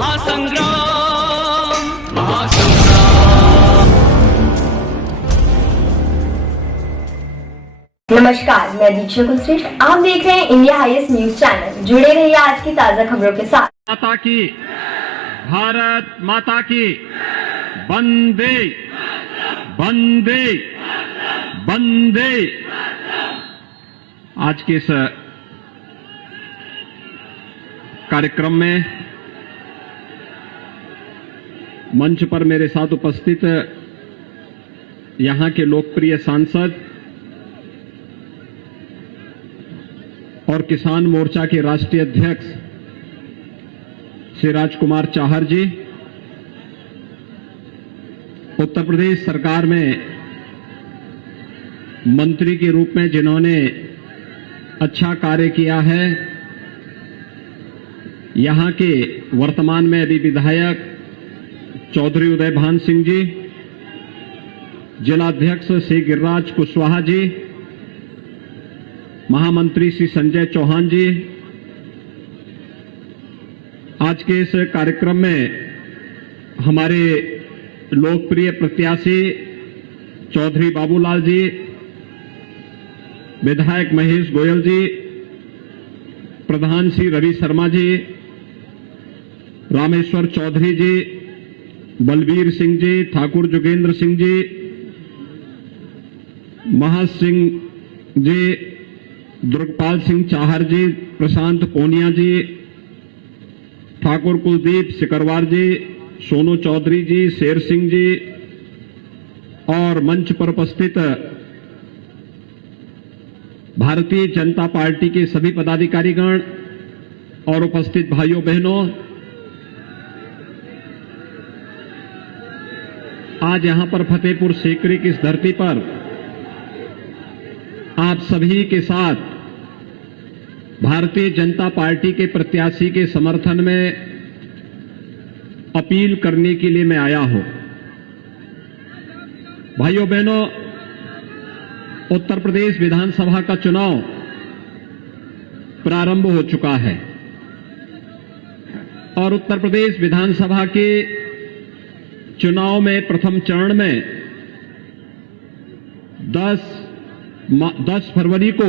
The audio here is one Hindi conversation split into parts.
महासंग्राम महासंग्राम। नमस्कार, मैं दीक्षा कुलश्रेष्ठ। आप देख रहे हैं इंडिया हाईएस्ट न्यूज चैनल। जुड़े रहिए आज की ताजा खबरों के साथ। माता की, भारत माता की, वंदे वंदे वंदे। आज के इस कार्यक्रम में मंच पर मेरे साथ उपस्थित यहां के लोकप्रिय सांसद और किसान मोर्चा के राष्ट्रीय अध्यक्ष श्री राजकुमार चाहर जी, उत्तर प्रदेश सरकार में मंत्री के रूप में जिन्होंने अच्छा कार्य किया है, यहां के वर्तमान में अभी विधायक चौधरी उदय भान सिंह जी, जिलाध्यक्ष श्री गिरिराज कुशवाहा जी, महामंत्री श्री संजय चौहान जी, आज के इस कार्यक्रम में हमारे लोकप्रिय प्रत्याशी चौधरी बाबूलाल जी, विधायक महेश गोयल जी, प्रधान श्री रवि शर्मा जी, रामेश्वर चौधरी जी, बलबीर सिंह जी, ठाकुर जोगेंद्र सिंह जी, महस सिंह जी, दुर्गपाल सिंह चाहर जी, प्रशांत पोनिया जी, ठाकुर कुलदीप सिकरवार जी, सोनू चौधरी जी, शेर सिंह जी और मंच पर उपस्थित भारतीय जनता पार्टी के सभी पदाधिकारीगण और उपस्थित भाइयों बहनों, आज यहां पर फतेहपुर सीकरी की इस धरती पर आप सभी के साथ भारतीय जनता पार्टी के प्रत्याशी के समर्थन में अपील करने के लिए मैं आया हूं। भाइयों बहनों, उत्तर प्रदेश विधानसभा का चुनाव प्रारंभ हो चुका है और उत्तर प्रदेश विधानसभा के चुनाव में प्रथम चरण में 10 फरवरी को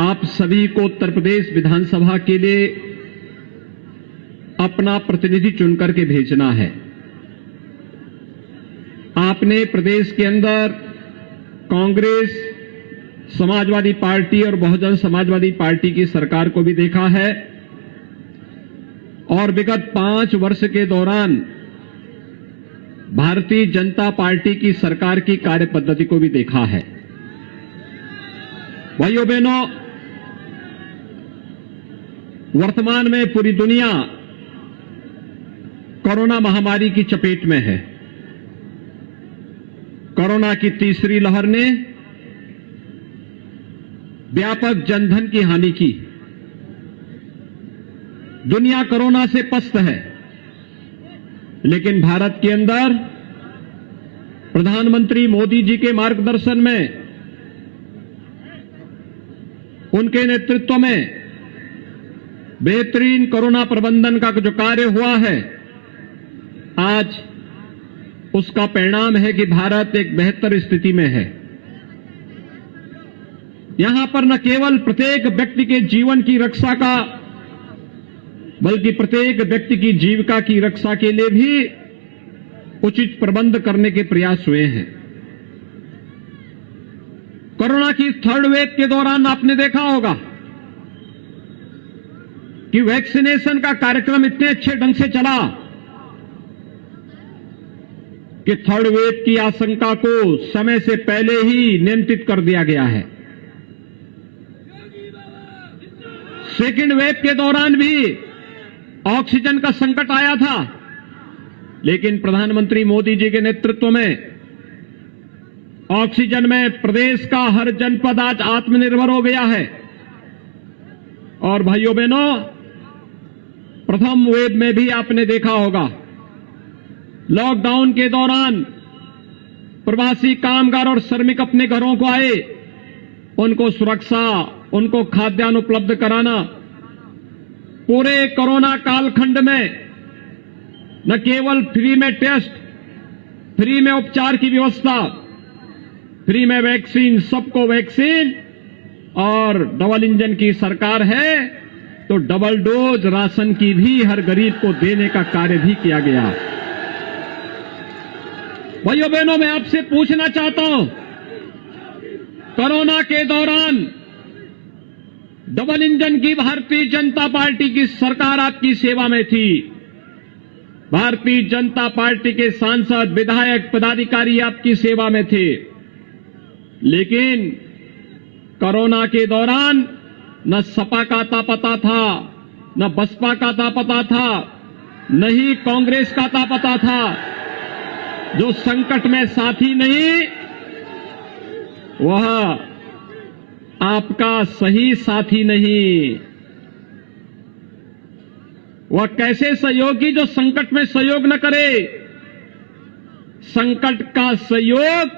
आप सभी को उत्तर प्रदेश विधानसभा के लिए अपना प्रतिनिधि चुनकर के भेजना है। आपने प्रदेश के अंदर कांग्रेस, समाजवादी पार्टी और बहुजन समाजवादी पार्टी की सरकार को भी देखा है और विगत 5 वर्ष के दौरान भारतीय जनता पार्टी की सरकार की कार्यपद्धति को भी देखा है। भाइयों बहनों, वर्तमान में पूरी दुनिया कोरोना महामारी की चपेट में है। कोरोना की तीसरी लहर ने व्यापक जनधन की हानि की। दुनिया कोरोना से पस्त है, लेकिन भारत के अंदर प्रधानमंत्री मोदी जी के मार्गदर्शन में, उनके नेतृत्व में बेहतरीन कोरोना प्रबंधन का जो कार्य हुआ है, आज उसका परिणाम है कि भारत एक बेहतर स्थिति में है। यहां पर न केवल प्रत्येक व्यक्ति के जीवन की रक्षा का, बल्कि प्रत्येक व्यक्ति की जीविका की रक्षा के लिए भी उचित प्रबंध करने के प्रयास हुए हैं। कोरोना की थर्ड वेव के दौरान आपने देखा होगा कि वैक्सीनेशन का कार्यक्रम इतने अच्छे ढंग से चला कि थर्ड वेव की आशंका को समय से पहले ही नियंत्रित कर दिया गया है। सेकेंड वेव के दौरान भी ऑक्सीजन का संकट आया था, लेकिन प्रधानमंत्री मोदी जी के नेतृत्व में ऑक्सीजन में प्रदेश का हर जनपद आज आत्मनिर्भर हो गया है। और भाइयों बहनों, प्रथम वेव में भी आपने देखा होगा, लॉकडाउन के दौरान प्रवासी कामगार और श्रमिक अपने घरों को आए, उनको सुरक्षा, उनको खाद्यान्न उपलब्ध कराना, पूरे कोरोना कालखंड में न केवल फ्री में टेस्ट, फ्री में उपचार की व्यवस्था, फ्री में वैक्सीन, सबको वैक्सीन, और डबल इंजन की सरकार है तो डबल डोज राशन की भी हर गरीब को देने का कार्य भी किया गया। भाइयों बहनों, मैं आपसे पूछना चाहता हूं, कोरोना के दौरान डबल इंजन की भारतीय जनता पार्टी की सरकार आपकी सेवा में थी। भारतीय जनता पार्टी के सांसद, विधायक, पदाधिकारी आपकी सेवा में थे। लेकिन कोरोना के दौरान न सपा का अता पता था, न बसपा का अता पता था, न ही कांग्रेस का अता पता था। जो संकट में साथी नहीं, वह आपका सही साथी नहीं। वह कैसे सहयोगी जो संकट में सहयोग न करे। संकट का सहयोग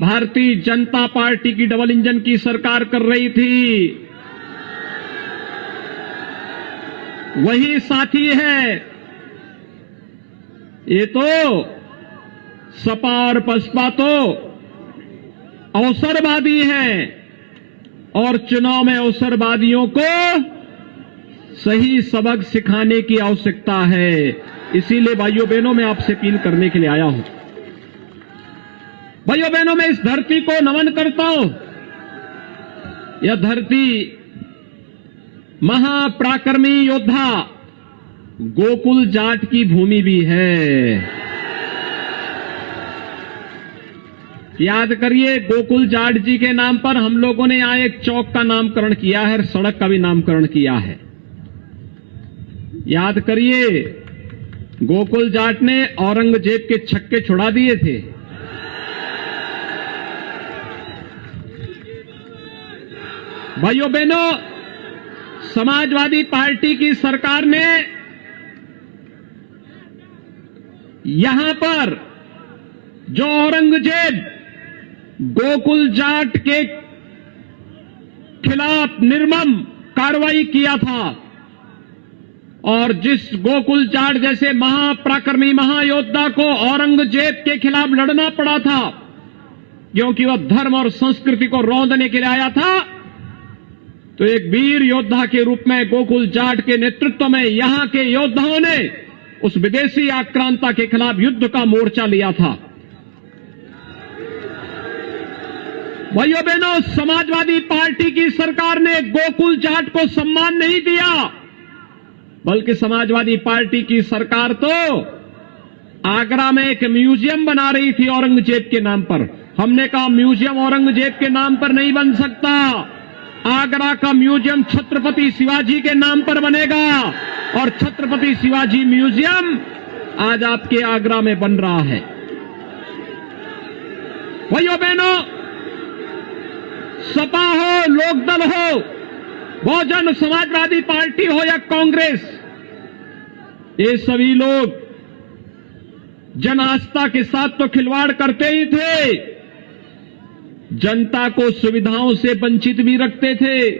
भारतीय जनता पार्टी की डबल इंजन की सरकार कर रही थी। वही साथी है। ये तो सपा और बसपा तो अवसरवादी हैं और चुनाव में अवसरवादियों को सही सबक सिखाने की आवश्यकता है। इसीलिए भाइयों बहनों, मैं आपसे अपील करने के लिए आया हूं। भाइयों बहनों, मैं इस धरती को नमन करता हूं। यह धरती महापराक्रमी योद्धा गोकुल जाट की भूमि भी है। याद करिए, गोकुल जाट जी के नाम पर हम लोगों ने यहां एक चौक का नामकरण किया है, सड़क का भी नामकरण किया है। याद करिए, गोकुल जाट ने औरंगजेब के छक्के छुड़ा दिए थे। भाइयों बहनों, समाजवादी पार्टी की सरकार ने यहां पर जो औरंगजेब गोकुल जाट के खिलाफ निर्मम कार्रवाई किया था, और जिस गोकुल जाट जैसे महापराक्रमी महायोद्धा को औरंगजेब के खिलाफ लड़ना पड़ा था, क्योंकि वह धर्म और संस्कृति को रौंदने के लिए आया था, तो एक वीर योद्धा के रूप में गोकुल जाट के नेतृत्व में यहां के योद्धाओं ने उस विदेशी आक्रांता के खिलाफ युद्ध का मोर्चा लिया था। भाइयों बहनों, समाजवादी पार्टी की सरकार ने गोकुल जाट को सम्मान नहीं दिया, बल्कि समाजवादी पार्टी की सरकार तो आगरा में एक म्यूजियम बना रही थी औरंगजेब के नाम पर। हमने कहा म्यूजियम औरंगजेब के नाम पर नहीं बन सकता, आगरा का म्यूजियम छत्रपति शिवाजी के नाम पर बनेगा, और छत्रपति शिवाजी म्यूजियम आज आपके आगरा में बन रहा है। भाइयों बहनों, सपा हो, लोकदल हो, बहुजन समाजवादी पार्टी हो या कांग्रेस, ये सभी लोग जन आस्था के साथ तो खिलवाड़ करते ही थे, जनता को सुविधाओं से वंचित भी रखते थे।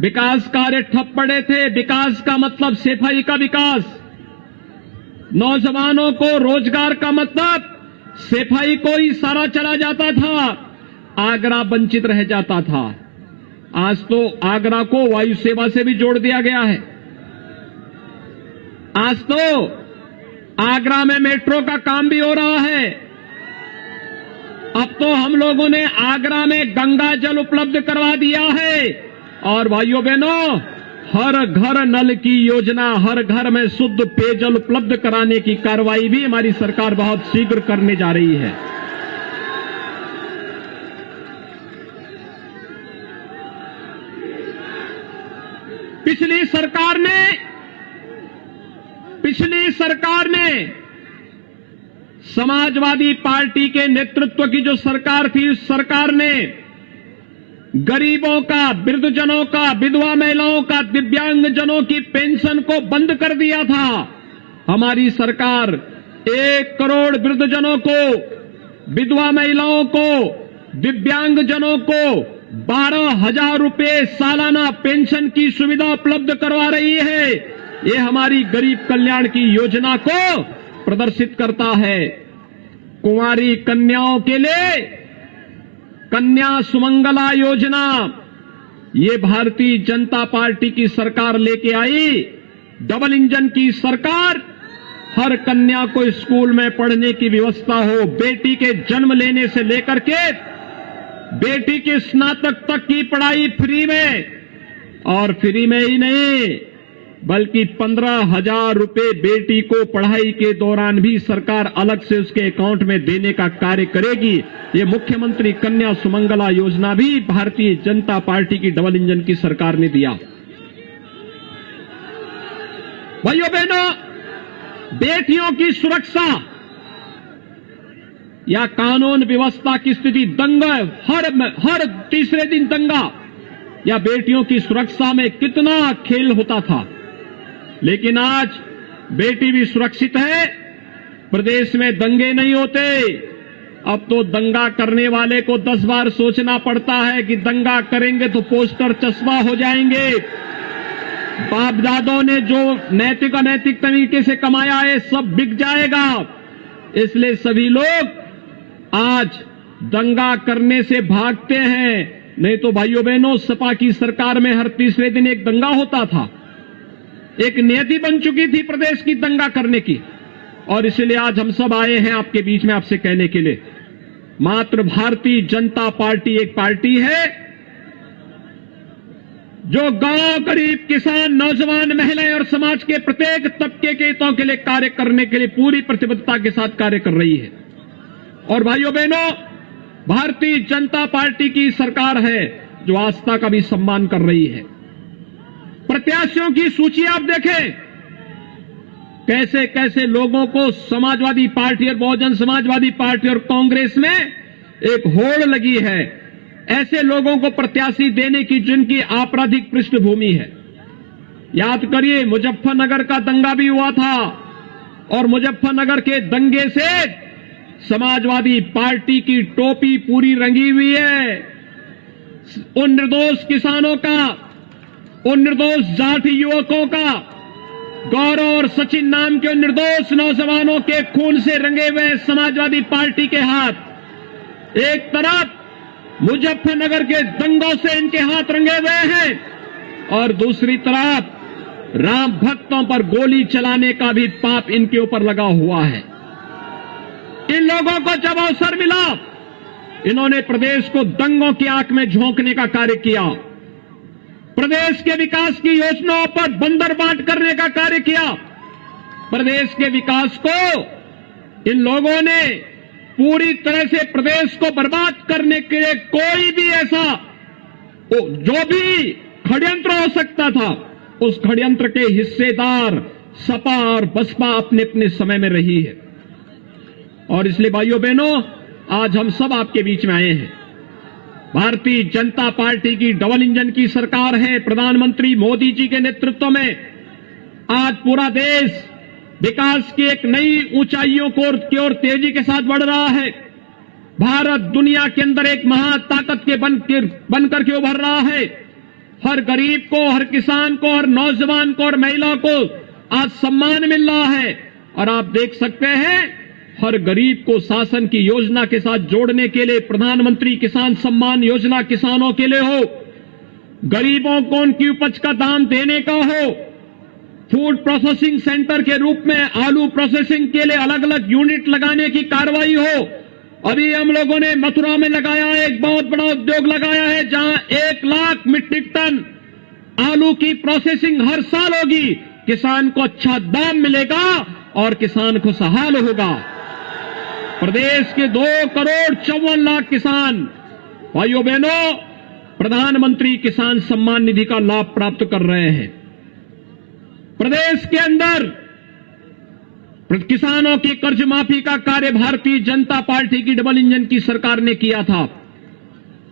विकास कार्य ठप पड़े थे। विकास का मतलब सफाई का विकास, नौजवानों को रोजगार का मतलब सफाई को ही सारा चला जाता था, आगरा वंचित रह जाता था। आज तो आगरा को वायु सेवा से भी जोड़ दिया गया है। आज तो आगरा में मेट्रो का काम भी हो रहा है। अब तो हम लोगों ने आगरा में गंगा जल उपलब्ध करवा दिया है। और भाइयों बहनों, हर घर नल की योजना, हर घर में शुद्ध पेयजल उपलब्ध कराने की कार्रवाई भी हमारी सरकार बहुत शीघ्र करने जा रही है। पिछली सरकार ने समाजवादी पार्टी के नेतृत्व की जो सरकार थी, उस सरकार ने गरीबों का, वृद्धजनों का, विधवा महिलाओं का, दिव्यांगजनों की पेंशन को बंद कर दिया था। हमारी सरकार 1 करोड़ वृद्धजनों को, विधवा महिलाओं को, दिव्यांगजनों को 12,000 रुपए सालाना पेंशन की सुविधा उपलब्ध करवा रही है। ये हमारी गरीब कल्याण की योजना को प्रदर्शित करता है। कुंवारी कन्याओं के लिए कन्या सुमंगला योजना, ये भारतीय जनता पार्टी की सरकार लेके आई। डबल इंजन की सरकार, हर कन्या को स्कूल में पढ़ने की व्यवस्था हो, बेटी के जन्म लेने से लेकर के बेटी के स्नातक तक की पढ़ाई फ्री में, और फ्री में ही नहीं बल्कि 15,000 रुपए बेटी को पढ़ाई के दौरान भी सरकार अलग से उसके अकाउंट में देने का कार्य करेगी। ये मुख्यमंत्री कन्या सुमंगला योजना भी भारतीय जनता पार्टी की डबल इंजन की सरकार ने दिया। भाइयों बहनों, बेटियों की सुरक्षा या कानून व्यवस्था की स्थिति, दंगा, हर तीसरे दिन दंगा, या बेटियों की सुरक्षा में कितना खेल होता था। लेकिन आज बेटी भी सुरक्षित है, प्रदेश में दंगे नहीं होते। अब तो दंगा करने वाले को 10 बार सोचना पड़ता है कि दंगा करेंगे तो पोस्टर चश्मा हो जाएंगे। बाप दादों ने जो नैतिक अनैतिक तरीके से कमाया है सब बिक जाएगा। इसलिए सभी लोग आज दंगा करने से भागते हैं। नहीं तो भाइयों बहनों, सपा की सरकार में हर तीसरे दिन एक दंगा होता था। एक नियति बन चुकी थी प्रदेश की दंगा करने की। और इसलिए आज हम सब आए हैं आपके बीच में आपसे कहने के लिए, मात्र भारतीय जनता पार्टी एक पार्टी है जो गांव, गरीब, किसान, नौजवान, महिलाएं और समाज के प्रत्येक तबके के हितों के लिए कार्य करने के लिए पूरी प्रतिबद्धता के साथ कार्य कर रही है। और भाइयों बहनों, भारतीय जनता पार्टी की सरकार है जो आस्था का भी सम्मान कर रही है। प्रत्याशियों की सूची आप देखें, कैसे कैसे लोगों को समाजवादी पार्टी और बहुजन समाजवादी पार्टी और कांग्रेस में एक होड़ लगी है। ऐसे लोगों को प्रत्याशी देने की जिनकी आपराधिक पृष्ठभूमि है। याद करिए, मुजफ्फरनगर का दंगा भी हुआ था और मुजफ्फरनगर के दंगे से समाजवादी पार्टी की टोपी पूरी रंगी हुई है। उन निर्दोष किसानों का, उन निर्दोष जाति युवकों का, गौरव और सचिन नाम के उन निर्दोष नौजवानों के खून से रंगे हुए समाजवादी पार्टी के हाथ। एक तरफ मुजफ्फरनगर के दंगों से इनके हाथ रंगे हुए हैं और दूसरी तरफ राम भक्तों पर गोली चलाने का भी पाप इनके ऊपर लगा हुआ है। इन लोगों को जब अवसर मिला, इन्होंने प्रदेश को दंगों की आंख में झोंकने का कार्य किया। प्रदेश के विकास की योजनाओं पर बंदरबाट करने का कार्य किया। प्रदेश के विकास को इन लोगों ने पूरी तरह से प्रदेश को बर्बाद करने के लिए कोई भी ऐसा जो भी षड्यंत्र हो सकता था, उस षड्यंत्र के हिस्सेदार सपा और बसपा अपने अपने समय में रही है। और इसलिए भाइयों बहनों, आज हम सब आपके बीच में आए हैं। भारतीय जनता पार्टी की डबल इंजन की सरकार है। प्रधानमंत्री मोदी जी के नेतृत्व में आज पूरा देश विकास की एक नई ऊंचाइयों की ओर तेजी के साथ बढ़ रहा है। भारत दुनिया के अंदर एक महाताकत के बनकर के उभर रहा है। हर गरीब को, हर किसान को, हर नौजवान को और महिला को आज सम्मान मिल रहा है। और आप देख सकते हैं, हर गरीब को शासन की योजना के साथ जोड़ने के लिए प्रधानमंत्री किसान सम्मान योजना किसानों के लिए हो, गरीबों को उनकी उपज का दाम देने का हो, फूड प्रोसेसिंग सेंटर के रूप में आलू प्रोसेसिंग के लिए अलग अलग यूनिट लगाने की कार्रवाई हो। अभी हम लोगों ने मथुरा में लगाया है, एक बहुत बड़ा उद्योग लगाया है जहां 1 लाख मीट्रिक टन आलू की प्रोसेसिंग हर साल होगी। किसान को अच्छा दाम मिलेगा और किसान खुशहाल होगा। प्रदेश के 2,54,00,000 किसान भाइयों बहनों प्रधानमंत्री किसान सम्मान निधि का लाभ प्राप्त कर रहे हैं। प्रदेश के अंदर किसानों की कर्ज माफी का कार्य भारतीय जनता पार्टी की डबल इंजन की सरकार ने किया था।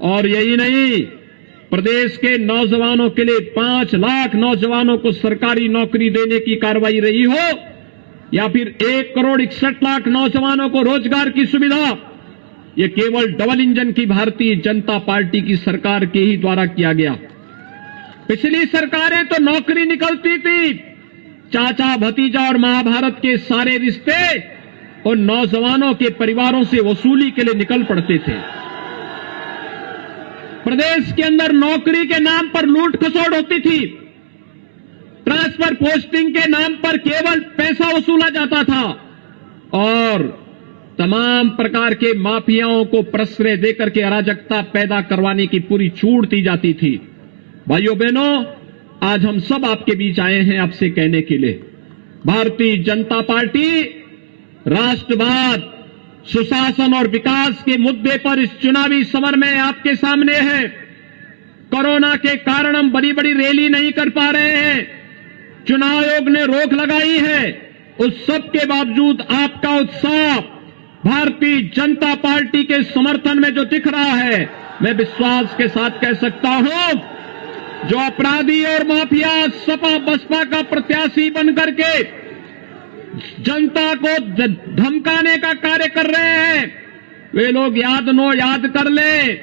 और यही नहीं, प्रदेश के नौजवानों के लिए 5 लाख नौजवानों को सरकारी नौकरी देने की कार्रवाई रही हो या फिर 1,61,00,000 नौजवानों को रोजगार की सुविधा, ये केवल डबल इंजन की भारतीय जनता पार्टी की सरकार के ही द्वारा किया गया। पिछली सरकारें तो नौकरी निकलती थी, चाचा भतीजा और महाभारत के सारे रिश्ते और नौजवानों के परिवारों से वसूली के लिए निकल पड़ते थे। प्रदेश के अंदर नौकरी के नाम पर लूट खसोट होती थी, ट्रांसफर पोस्टिंग के नाम पर केवल पैसा वसूला जाता था और तमाम प्रकार के माफियाओं को प्रश्रय देकर के अराजकता पैदा करवाने की पूरी छूट दी जाती थी। भाइयों बहनों, आज हम सब आपके बीच आए हैं आपसे कहने के लिए, भारतीय जनता पार्टी राष्ट्रवाद, सुशासन और विकास के मुद्दे पर इस चुनावी समर में आपके सामने है। कोरोना के कारण हम बड़ी बड़ी रैली नहीं कर पा रहे हैं, चुनाव आयोग ने रोक लगाई है, उस सब के बावजूद आपका उत्साह भारतीय जनता पार्टी के समर्थन में जो दिख रहा है, मैं विश्वास के साथ कह सकता हूं, जो अपराधी और माफिया सपा बसपा का प्रत्याशी बनकर के जनता को धमकाने का कार्य कर रहे हैं, वे लोग याद कर ले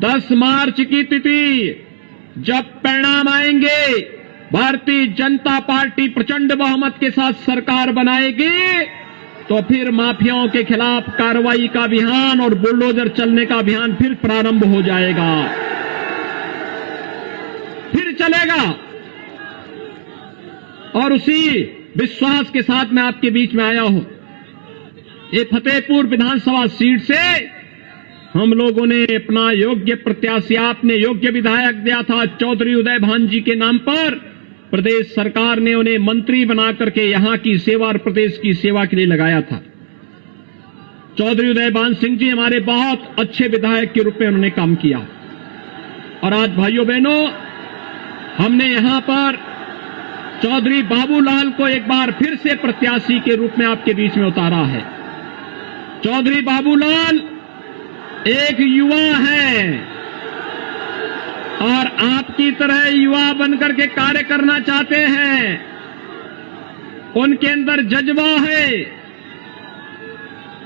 10 मार्च की तिथि, जब परिणाम आएंगे, भारतीय जनता पार्टी प्रचंड बहुमत के साथ सरकार बनाएगी, तो फिर माफियाओं के खिलाफ कार्रवाई का अभियान और बुलडोजर चलने का अभियान फिर प्रारंभ हो जाएगा, फिर चलेगा। और उसी विश्वास के साथ मैं आपके बीच में आया हूं। ये फतेहपुर विधानसभा सीट से हम लोगों ने अपना योग्य प्रत्याशी, आपने योग्य विधायक दिया था चौधरी उदय भान जी के नाम पर, प्रदेश सरकार ने उन्हें मंत्री बना करके यहां की सेवा और प्रदेश की सेवा के लिए लगाया था। चौधरी उदय भान सिंह जी हमारे बहुत अच्छे विधायक के रूप में उन्होंने काम किया और आज भाइयों बहनों, हमने यहां पर चौधरी बाबूलाल को एक बार फिर से प्रत्याशी के रूप में आपके बीच में उतारा है। चौधरी बाबूलाल एक युवा है और आपकी तरह युवा बनकर के कार्य करना चाहते हैं, उनके अंदर जज्बा है।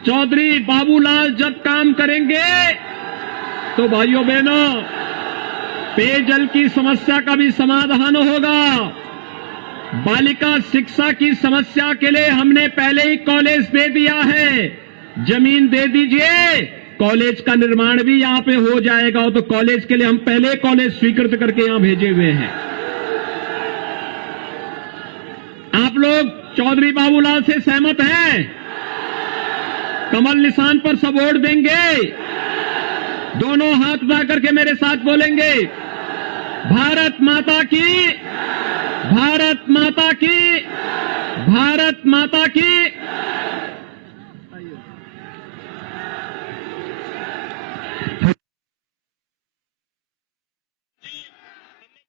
चौधरी बाबूलाल जब काम करेंगे तो भाइयों बहनों, पेयजल की समस्या का भी समाधान होगा। बालिका शिक्षा की समस्या के लिए हमने पहले ही कॉलेज दे दिया है, जमीन दे दीजिए, कॉलेज का निर्माण भी यहां पे हो जाएगा। तो कॉलेज के लिए हम पहले कॉलेज स्वीकृत करके यहां भेजे हुए हैं। आप लोग चौधरी बाबूलाल से सहमत हैं? कमल निशान पर सब वोट देंगे? दोनों हाथ उठा करके मेरे साथ बोलेंगे, भारत माता की, भारत माता की।